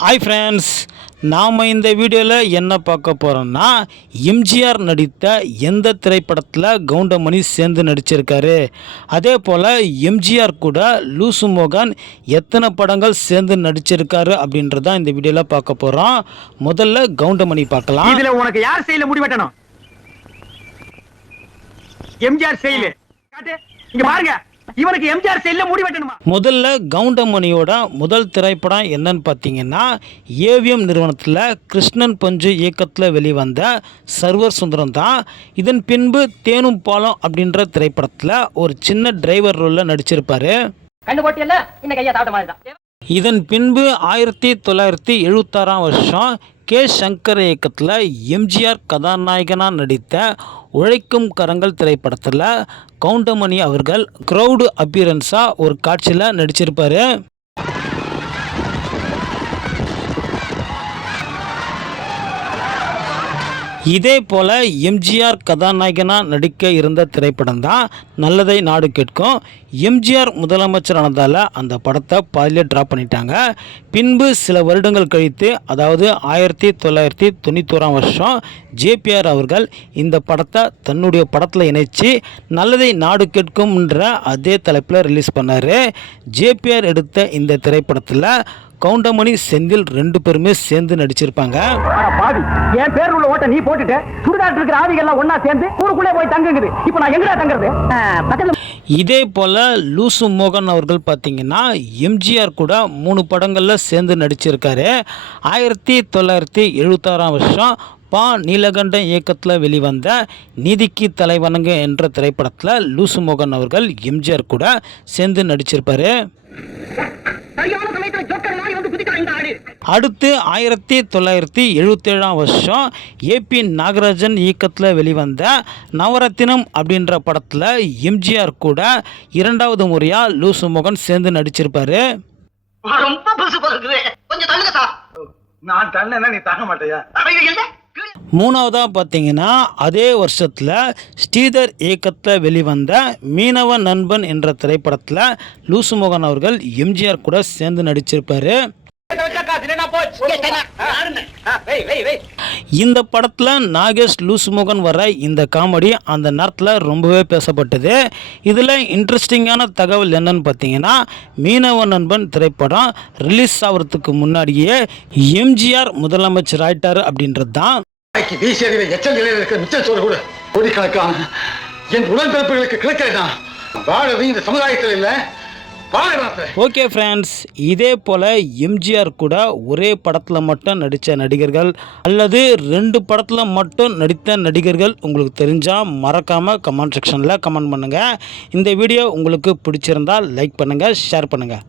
Hi friends நாம் இந்த வீடியோவில் என்ன பார்க்க போகிறோம்னா எம்ஜிஆர் நடித்த எந்த திரைப்படத்தில் கவுண்டமணி சேர்ந்து நடிச்சிருக்காரு? அதே போல் எம்ஜிஆர் கூட லூசு மோகன் எத்தனை படங்கள் சேர்ந்து நடிச்சிருக்காரு அப்படின்றதான் இந்த வீடியோவில் பார்க்க போகிறோம் முதல்ல கவுண்டமணி பார்க்கலாம். இதில் உனக்கு யார் செயல முடிவெட்டணும் எம்ஜிஆர் செயலு. இங்கே பாருங்க. இவனுக்கு எம்ஜிஆர் செயல முடிவெட்டணுமா முதல்ல கவுண்டமணியோட முதல் திரைப்படம் என்னன்னு பார்த்தீங்கன்னா ஏவிஎம் நிறுவனத்தில் கிருஷ்ணன் பஞ்சு இயக்கத்தில் வெளிவந்த சர்வர் சுந்தரம் தான். இதன் பின்பு தேனும் பாலம் அப்படின்ற திரைப்படத்தில் ஒரு சின்ன டிரைவர் ரோலில் நடிச்சிருப்பாரு. இதன் பின்பு ஆயிரத்தி தொள்ளாயிரத்தி எழுபத்தாறாம் வருஷம் கே. சங்கர் இயக்கத்தில் எம்ஜிஆர் கதாநாயகனாக நடித்த உழைக்கும் கரங்கள் திரைப்படத்தில் கவுண்டமணி அவர்கள் க்ரௌடு அப்பியரன்ஸாக ஒரு காட்சியில் நடிச்சிருப்பார். இதே போல் எம்ஜிஆர் கதாநாயகனாக நடிக்க இருந்த திரைப்படம் தான் நல்லதை நாடு கேட்கும். எம்ஜிஆர் முதலமைச்சரானதால் அந்த படத்தை பாதிலே ட்ராப் பண்ணிட்டாங்க. பின்பு சில வருடங்கள் கழித்து அதாவது ஆயிரத்தி தொள்ளாயிரத்தி தொண்ணூத்தோராம் வருஷம் ஜேபிஆர் அவர்கள் இந்த படத்தை தன்னுடைய படத்தில் இணைச்சி நல்லதை நாடு கேட்கும்ன்ற அதே தலைப்பில் ரிலீஸ் பண்ணார். ஜேபிஆர் எடுத்த இந்த திரைப்படத்தில் கவுண்டமணி செந்தில் ரெண்டு பேருமே சேர்ந்து நடிச்சிருப்பாங்க. என் பேர் உள்ள ஓட்ட நீ போட்டுட்ட. சுடுகாட்டு இருக்கிற ஆவிகள் எல்லாம் ஒண்ணா சேர்ந்து ஊருக்குள்ளே போய் தங்குங்குது. இப்ப நான் எங்கடா தங்குறது? இதே போல் லூசு மோகன் அவர்கள் பார்த்தீங்கன்னா எம்ஜிஆர் கூட மூணு படங்களில் சேர்ந்து நடிச்சிருக்காரு. ஆயிரத்தி தொள்ளாயிரத்தி எழுபத்தாறாம் வருஷம் பா. நீலகண்டன் இயக்கத்தில் வெளிவந்த நீதிக்கு தலைவணங்க என்ற திரைப்படத்தில் லூசு மோகன் அவர்கள் எம்ஜிஆர் கூட சேர்ந்து நடிச்சிருப்பாரு. அடுத்து ஆயிரத்தி தொள்ளாயிரத்தி எழுபத்தேழாம் வருஷம் ஏபி நாகராஜன் இயக்கத்தில் வெளிவந்த நவரத்தினம் அப்படின்ற படத்தில் எம்ஜிஆர் கூட இரண்டாவது முறையாக லூசு மோகன் சேர்ந்து நடிச்சிருப்பாரு. நான் தண்ணா நீ தாங்க மாட்டியா? இல்ல மூணாவதாக பார்த்தீங்கன்னா அதே வருஷத்தில் ஸ்ரீதர் இயக்கத்தில் வெளிவந்த மீனவ நண்பன் என்ற திரைப்படத்தில் லூசு மோகன் அவர்கள் எம்ஜிஆர் கூட சேர்ந்து நடிச்சிருப்பாரு. இந்த படத்தில் நாகேஷ் லூசுமோகன் வர இந்த காமெடி அந்த நேரத்தில் ரொம்பவே பேசப்பட்டது. இதில் இன்ட்ரெஸ்டிங்கான தகவல் என்னன்னு பார்த்தீங்கன்னா மீனவ நண்பன் திரைப்படம் ரிலீஸ் ஆகிறதுக்கு முன்னாடியே எம்ஜிஆர் முதலமைச்சர் ஆயிட்டாரு அப்படின்றது தான் என் உடன்பிறப்புகளுக்கு கிடைக்கிறதா வாழவே இந்த சமுதாயத்தில் இல்லை. ஓகே ஃப்ரெண்ட்ஸ் இதே போல் எம்ஜிஆர் கூட ஒரே படத்தில் மட்டும் நடித்த நடிகர்கள் அல்லது ரெண்டு படத்தில் மட்டும் நடித்த நடிகர்கள் உங்களுக்கு தெரிஞ்சால் மறக்காமல் கமெண்ட் செக்ஷனில் கமெண்ட் பண்ணுங்கள் இந்த வீடியோ உங்களுக்கு பிடிச்சிருந்தால் லைக் பண்ணுங்கள் ஷேர் பண்ணுங்கள்